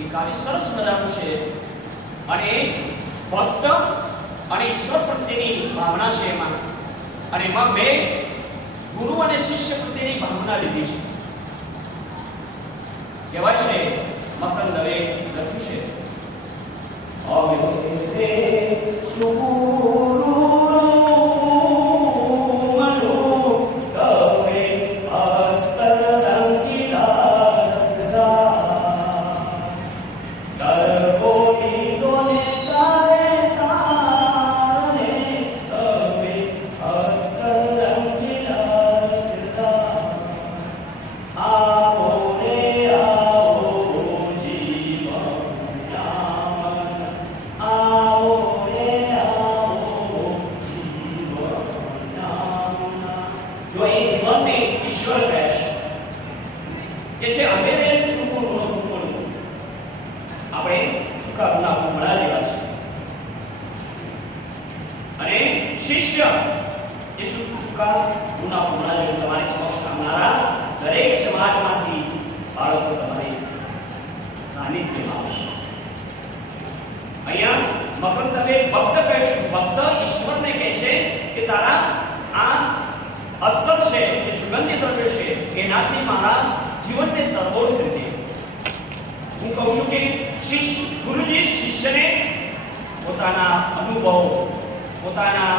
એ કાવ્ય સરસ મજાનું છે અને ભક્ત અને ઈશ્વર પ્રત્યેની ભાવના છે એમાં, અને એમાં મેં ગુરુ અને શિષ્ય પ્રત્યેની ભાવના લીધી છે. કહેવાય છે મકરંદ દવે લખ્યું છે, શિષ્ય એ સુકા ગુના ગુના તમારી સમક્ષ આવનારા દરેક સમાજમાંથી બાળકો તમારી સાનિધ્યમાં આવશે. અહીંયા મકરંદ દવે ભક્ત કહે છે, ભક્ત ઈશ્વરને કહે છે કે તારા આ અત્તર છે, એ સુગંધિત દ્રવ્ય છે, એનાથી મારા જીવનને તરબોળ કરી દે. હું કહું છું કે ગુરુજી શિષ્યને પોતાના અનુભવ, પોતાના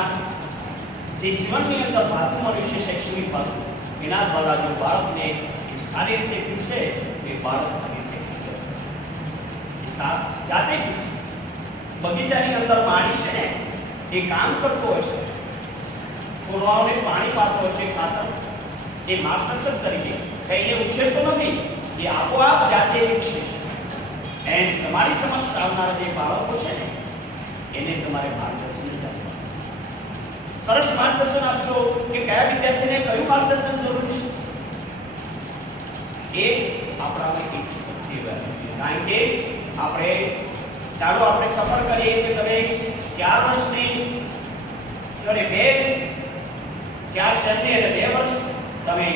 જે જીવનની અંદર ભાતું મળ્યું છે, શૈક્ષણિક ભાતું, એના દ્વારા જો બાળકને સારી રીતે પીરસે તો એ બાળક સારી રીતે પીરસે. જાતે બગીચાની અંદર માણી છે ને, એ કામ કરતો હોય છે, છોડવાઓને પાણી પાતો હોય છે, ખાતર, એ માર્ગદર્શક તરીકે કઈને ઉછેરતો નથી, એ આપોઆપ જાતે વિકસે છે. એન્ડ તમારી સમક્ષ આવનારા જે બાળકો છે ને, એને તમારે માર્ગદર્શન આપવું. સરસ માર્ગદર્શન આપશો કે કયા વિદ્યાર્થીને કયું માર્ગદર્શન જરૂરી છે, એ આપણામાં એક શક્તિ હોય. કારણ કે આપણે ચાલો આપણે સફર કરીએ કે તમે 4 વર્ષની સોરી 4 શહેરની અને 2 વર્ષ તમે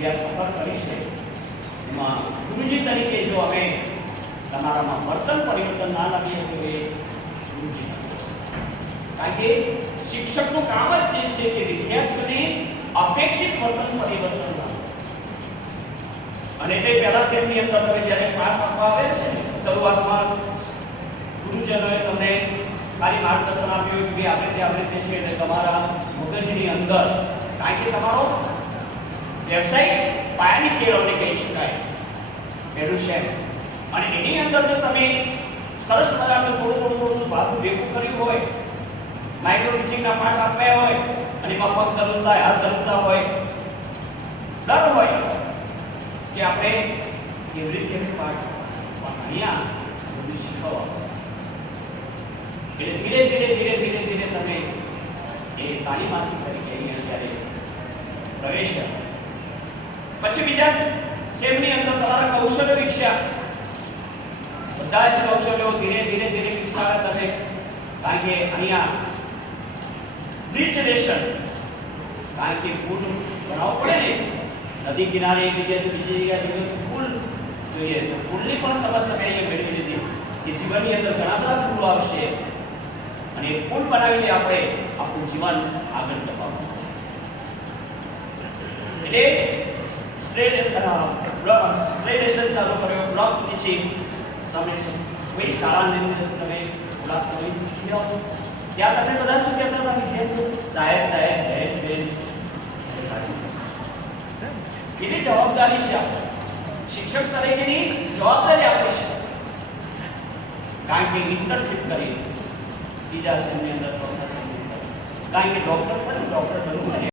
જે સફર કરી છે, એમાં ગુરુજી તરીકે જો અમે તમારામાં વર્તન પરિવર્તન ના લાવીએ તો એ ગુરુજી. કારણ કે શિક્ષકનું કામ જ એ છે કે વિદ્યાર્થીઓને અપેક્ષિત વર્તન પરિવર્તન લાવે. અને તે પહેલા સેમની અંદર તમે જ્યારે પાઠ આપવા આવે છે ને, શરૂઆતમાં ગુરુજનોએ તમને ખાલી માર્ગદર્શન આપ્યું કે આપણે તે છે, એટલે તમારા મગજની અંદર, કારણ કે તમારો વ્યવસાય પાયાની કેળવણી કહી શકાય પહેલું છે, અને એની અંદર જો તમે સરસ મજાનું થોડું ભાતું ભેગું કર્યું હોય, માઇક્રો ટીચિંગના પાઠ આપ્યા હોય, અને એમાં પગ ધરતા, હાથ ધરતા હોય, ડર હોય કે આપણે કેવી રીતે પાઠ અહીંયા બધું શીખવવા. એટલે ધીરે ધીરે તમે એ તાલીમાર્થી તરીકે અહીંયા જ્યારે પ્રવેશ કર્યો, પછી બીજા સેમની અંદર તમારા કૌશલ્ય વિકસ્યા. બધા જ કૌશલ્યો ધીરે ધીરે વિકસાવ્યા તમે. કારણ કે અહીંયા બ્રિજ રેશન, કારણ કે પુલ બનાવવો પડે ને, નદી કિનારે એક જગ્યાએ બીજી જગ્યાએ પુલ જોઈએ, તો પુલની પણ સમજ તમે અહીંયા મેળવી લીધી કે જીવનની અંદર ઘણા બધા પુલો આવશે, અને પુલ બનાવીને આપણે આપણું જીવન આગળ ધપાવવું. એટલે સ્ટ્રેશન ચાલુ કર્યો, બ્લોક ટીચિંગ. તમે કોઈ શાળાની અંદર તમે થોડાક સમય પૂછી જાઓ, ત્યાં તમે બધા શું કહેતા હતા વિદ્યાર્થીઓ? સાહેબ બેન. એની જવાબદારી છે, આપણે શિક્ષક તરીકેની જવાબદારી આપણી છે. કારણ કે ઇન્ટર્નશિપ કરી બીજા સેમની અંદર, ચોથા સેમની અંદર, કારણ કે ડોક્ટર બનવું